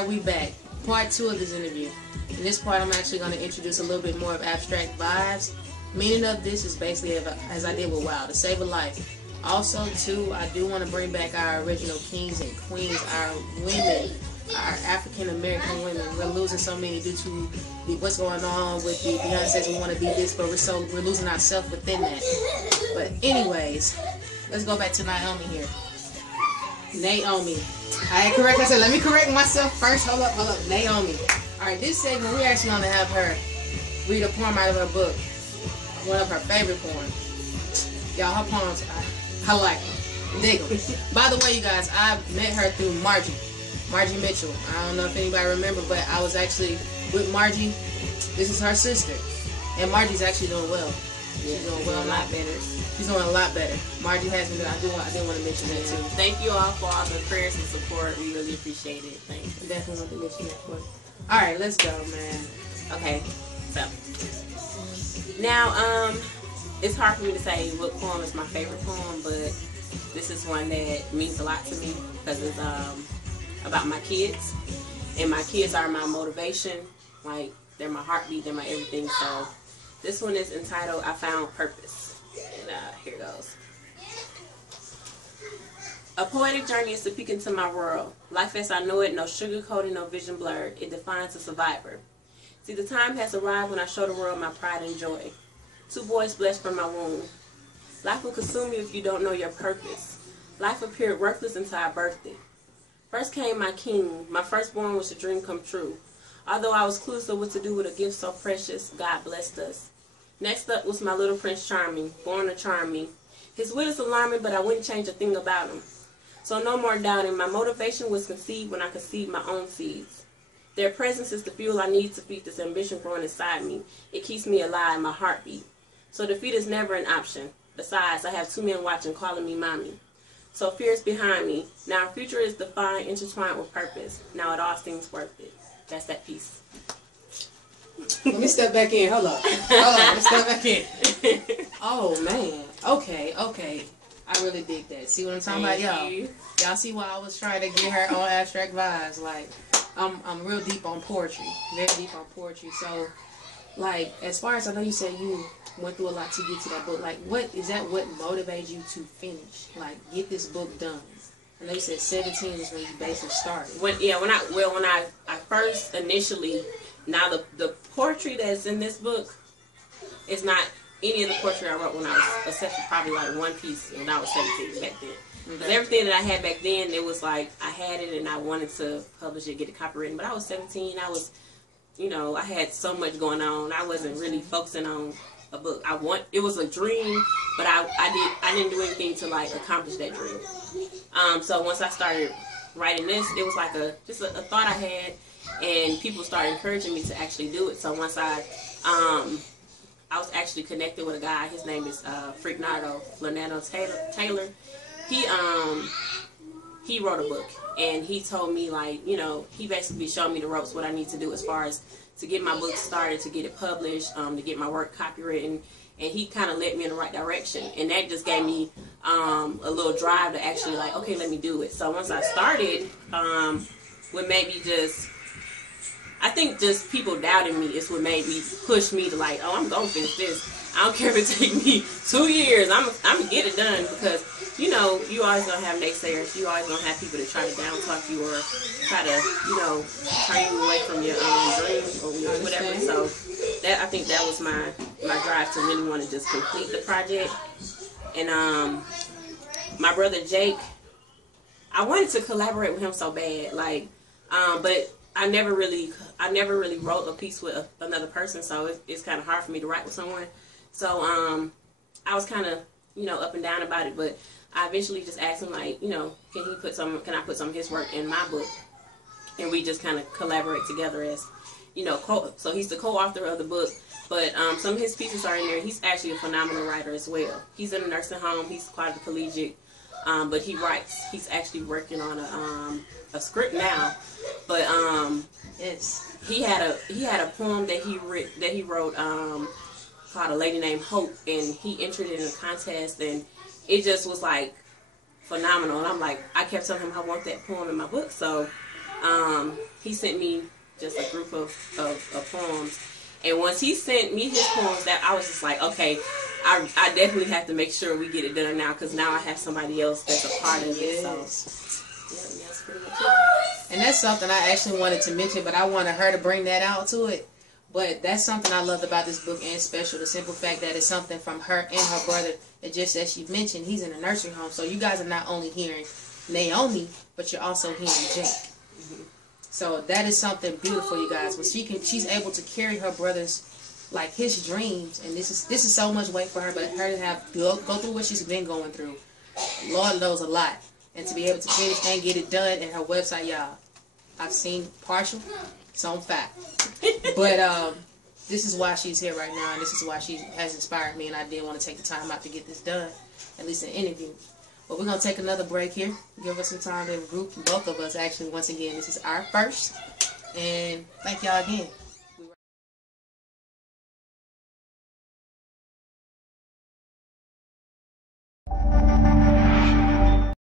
Alright, we back. Part 2 of this interview. In this part, I'm actually going to introduce a little bit more of abstract vibes. Meaning of this is basically, as I did with WoW, to save a life. Also, too, I do want to bring back our original kings and queens, our women, our African American women. We're losing so many due to what's going on with the Beyonce's. We want to be this, but we're losing ourselves within that. But anyways, let's go back to Naomi here. Naomi. I said, let me correct myself first. Hold up. Naomi. Alright, this segment, we're actually going to have her read a poem out of her book. One of her favorite poems. Y'all, her poems, I like them. Dig them. By the way, you guys, I met her through Margie Mitchell. I don't know if anybody remember, but I was actually with Margie. This is her sister. And Margie's actually doing well. She's doing well, a lot better. She's doing a lot better. Margie has been. I did want to mention that too. Thank you all for all the prayers and support. We really appreciate it. Thank you. Definitely want to mention that for you. All right, let's go, man. Okay, so now it's hard for me to say what poem is my favorite poem, but this is one that means a lot to me because it's about my kids, and my kids are my motivation. Like, they're my heartbeat, they're my everything. So this one is entitled "I Found Purpose." And here goes. A poetic journey is to peek into my world. Life as I know it, no sugarcoating, no vision blurred. It defines a survivor. See, the time has arrived when I show the world my pride and joy. 2 boys blessed from my womb. Life will consume you if you don't know your purpose. Life appeared worthless until I birthed it. First came my king. My firstborn was a dream come true. Although I was clueless of what to do with a gift so precious, God blessed us. Next up was my little Prince Charming, born to charm me. His wit is alarming, but I wouldn't change a thing about him. So no more doubting. My motivation was conceived when I conceived my own seeds. Their presence is the fuel I need to feed this ambition growing inside me. It keeps me alive, my heartbeat. So defeat is never an option. Besides, I have 2 men watching, calling me mommy. So fear is behind me. Now our future is defined, intertwined with purpose. Now it all seems worth it. That's that piece. Let me step back in. Hold on. Let's step back in. Oh, man. Okay. I really dig that. See what I'm talking about, y'all? Y'all see why I was trying to get her on abstract vibes. Like, I'm real deep on poetry. Very deep on poetry. So, like, as far as I know, you said you went through a lot to get to that book. Like, what motivated you to finish? Like, get this book done? I know you said 17 is when you basically started. When I first initially. Now, the poetry that's in this book is not any of the poetry I wrote when I was, except for probably like one piece when I was 17 back then. Because everything that I had back then, it was like I had it and I wanted to publish it, get it copywritten. But I was 17. I was, I had so much going on. I wasn't really focusing on a book. It was a dream, but I didn't do anything to like accomplish that dream. So once I started writing this, it was like just a thought I had. And people started encouraging me to actually do it. So once I was actually connected with a guy. His name is Fernando Taylor. He wrote a book, and he told me, like, he basically showed me the ropes, what I need to do as far as to get my book started, to get it published, to get my work copywritten. And he kind of led me in the right direction. And that just gave me a little drive to actually, like, okay, let me do it. So once I started, what made me I think just people doubting me is what made me push me to like, oh, I'm going to finish this. I don't care if it takes me 2 years. I'm going to get it done because, you always going to have naysayers. You always going to have people that try to down talk you or try to, turn you away from your dreams or whatever. So I think that was my drive to really want to just complete the project. And my brother Jake, I wanted to collaborate with him so bad, like, but I never really wrote a piece with another person, so it's kind of hard for me to write with someone. So I was kind of up and down about it, but I eventually just asked him, like, can I put some of his work in my book, and we just kind of collaborate together as so he's the co-author of the book, but some of his pieces are in there. He's actually a phenomenal writer as well. He's in a nursing home. He's quadriplegic, but he writes. He's actually working on a script now, but yes, he had a poem that he wrote called A Lady Named Hope, and he entered it in a contest, and it just was like phenomenal. And I'm like, I kept telling him I want that poem in my book, so he sent me just a group of poems. And once he sent me his poems, that I was just like, okay, I definitely have to make sure we get it done now, because now I have somebody else that's a part of it. So, yeah, that's pretty much it. And that's something I actually wanted to mention, but I wanted her to bring that out to it. But that's something I loved about this book and special, the simple fact that it's something from her and her brother. That just as she mentioned, he's in a nursery home. So you guys are not only hearing Naomi, but you're also hearing Jake. Mm-hmm. So that is something beautiful, you guys. When she's able to carry her brother's, like, his dreams, and this is so much weight for her, but her to have go through what she's been going through. Lord knows a lot, and to be able to finish and get it done. And her website, y'all, I've seen partial. It's on fire. But this is why she's here right now, and this is why she has inspired me, and I did want to take the time out to get this done, at least an interview. But we're going to take another break here. Give us some time to regroup. Both of us, actually, once again, this is our first. And thank y'all again.